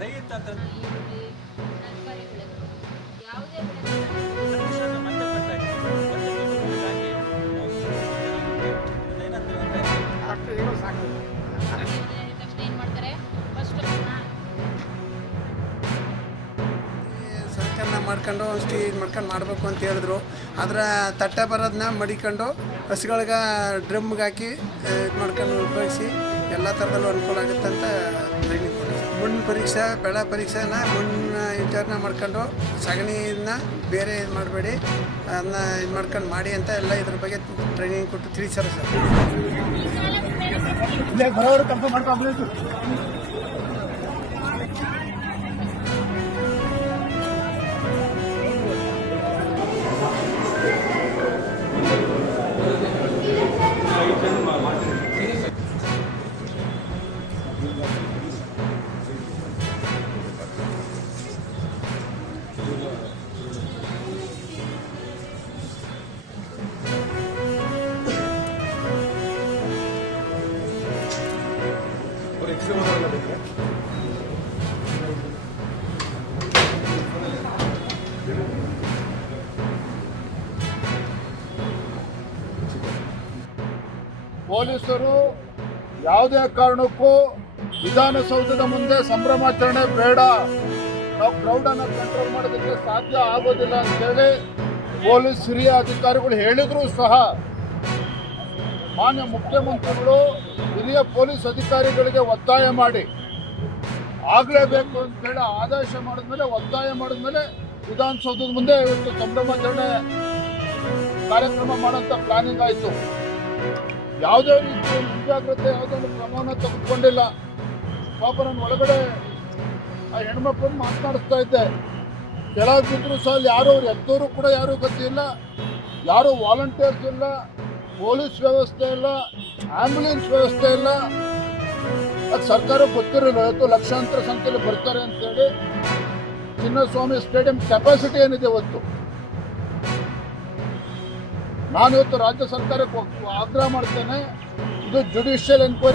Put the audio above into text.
ದಯವಿಟ್ಟು ಅಂತ ಈರುಳ್ಳಿ, ತರಕಾರಿ ಬೆಳೆಗಳು ಯಾವುದೇ ಬೆಳೆ ಮತ್ತೆ ಪಟ್ಟಾಕಿ ಮತ್ತೆ ಹಾಕಿ ಏನಂತಾರೆ ತಕ್ಷಣ ಏನು ಮಾಡ್ತಾರೆ ಫಸ್ಟ್ ಸಂಸ್ಕರಣೆ ಮಾಡ್ಕೊಂಡು ಅಷ್ಟು ಇದು ಮಾಡ್ಕೊಂಡು ಮಾಡಬೇಕು ಅಂತ ಹೇಳಿದ್ರು. ಆದರೆ ತಟ್ಟೆ ಬರೋದನ್ನ ಮಡಿಕೊಂಡು ಹಸುಗಳಿಗೆ ಡ್ರಮ್ಗೆ ಹಾಕಿ ಇದು ಮಾಡ್ಕೊಂಡು ಉಪಯೋಗಿಸಿ ಎಲ್ಲ ಥರದಲ್ಲೂ ಅನುಕೂಲ ಆಗುತ್ತೆ ಅಂತ ಟ್ರೈನಿಂಗ್ ಕೊಟ್ಟಿದ್ರು. ಮಣ್ಣು ಪರೀಕ್ಷೆ, ಬೆಳೆ ಪರೀಕ್ಷೆನ ಮಣ್ಣು ವಿಚಾರಣೆ ಮಾಡ್ಕೊಂಡು ಸಗಣಿನ ಬೇರೆ ಇದು ಮಾಡಬೇಡಿ, ಅದನ್ನ ಇದು ಮಾಡ್ಕೊಂಡು ಮಾಡಿ ಅಂತ ಎಲ್ಲ ಇದ್ರ ಬಗ್ಗೆ ಟ್ರೈನಿಂಗ್ ಕೊಟ್ಟು ತಿಳಿಸ್ಯಾರ ಸರ್. ಪೊಲೀಸರು ಯಾವುದೇ ಕಾರಣಕ್ಕೂ ವಿಧಾನಸೌಧದ ಮುಂದೆ ಸಂಭ್ರಮಾಚರಣೆ ಬೇಡ, ನಾವು ಕ್ರೌಡನ್ನು ಕಂಟ್ರೋಲ್ ಮಾಡೋದಕ್ಕೆ ಸಾಧ್ಯ ಆಗೋದಿಲ್ಲ ಅಂತೇಳಿ ಪೊಲೀಸ್ ಹಿರಿಯ ಅಧಿಕಾರಿಗಳು ಹೇಳಿದರೂ ಸಹ ಮಾನ್ಯ ಮುಖ್ಯಮಂತ್ರಿಗಳು ಹಿರಿಯ ಪೊಲೀಸ್ ಅಧಿಕಾರಿಗಳಿಗೆ ಒತ್ತಾಯ ಮಾಡಿ ಆಗಲೇಬೇಕು ಅಂತೇಳಿ ಆದೇಶ ಮಾಡಿದ್ಮೇಲೆ, ಒತ್ತಾಯ ಮಾಡಿದ್ಮೇಲೆ ವಿಧಾನಸೌಧದ ಮುಂದೆ ಇವತ್ತು ಸಂಭ್ರಮಾಚರಣೆ ಕಾರ್ಯಕ್ರಮ ಮಾಡೋಂಥ ಪ್ಲಾನಿಂಗ್ ಆಯಿತು. ಯಾವುದೇ ರೀತಿಯ ಮುಂಜಾಗ್ರತೆ ಯಾವುದೋ ಕ್ರಮವನ್ನು ತೆಗೆದುಕೊಂಡಿಲ್ಲ. ಪಾಪ ನಾನು ಒಳಗಡೆ ಆ ಹೆಣ್ಮಕ್ಳನ್ನು ಮಾತನಾಡಿಸ್ತಾ ಇದ್ದೆ, ಕೆಳಗೆ ಬಿದ್ದರೂ ಸಹ ಯಾರು ಅವ್ರು ಎದ್ದವರು ಕೂಡ ಯಾರೂ ಗತಿ ಇಲ್ಲ, ಯಾರು ವಾಲಂಟಿಯರ್ಸ್ ಇಲ್ಲ, ಪೊಲೀಸ್ ವ್ಯವಸ್ಥೆ ಇಲ್ಲ, ಆ್ಯಂಬುಲೆನ್ಸ್ ವ್ಯವಸ್ಥೆ ಇಲ್ಲ. ಅದು ಸರ್ಕಾರ ಗೊತ್ತಿರಲಿಲ್ಲ, ಇವತ್ತು ಲಕ್ಷಾಂತರ ಸಂಖ್ಯೆಯಲ್ಲಿ ಬರ್ತಾರೆ ಅಂತೇಳಿ. ಚಿನ್ನಸ್ವಾಮಿ ಸ್ಟೇಡಿಯಂ ಕೆಪಾಸಿಟಿ ಏನಿದೆ ಇವತ್ತು, ನಾನು ಇವತ್ತು ರಾಜ್ಯ ಸರ್ಕಾರಕ್ಕೆ ಆಗ್ರಹ ಮಾಡ್ತೇನೆ, ಇದು ಜುಡಿಷಿಯಲ್ ಎನ್ಕ್ವೈರಿ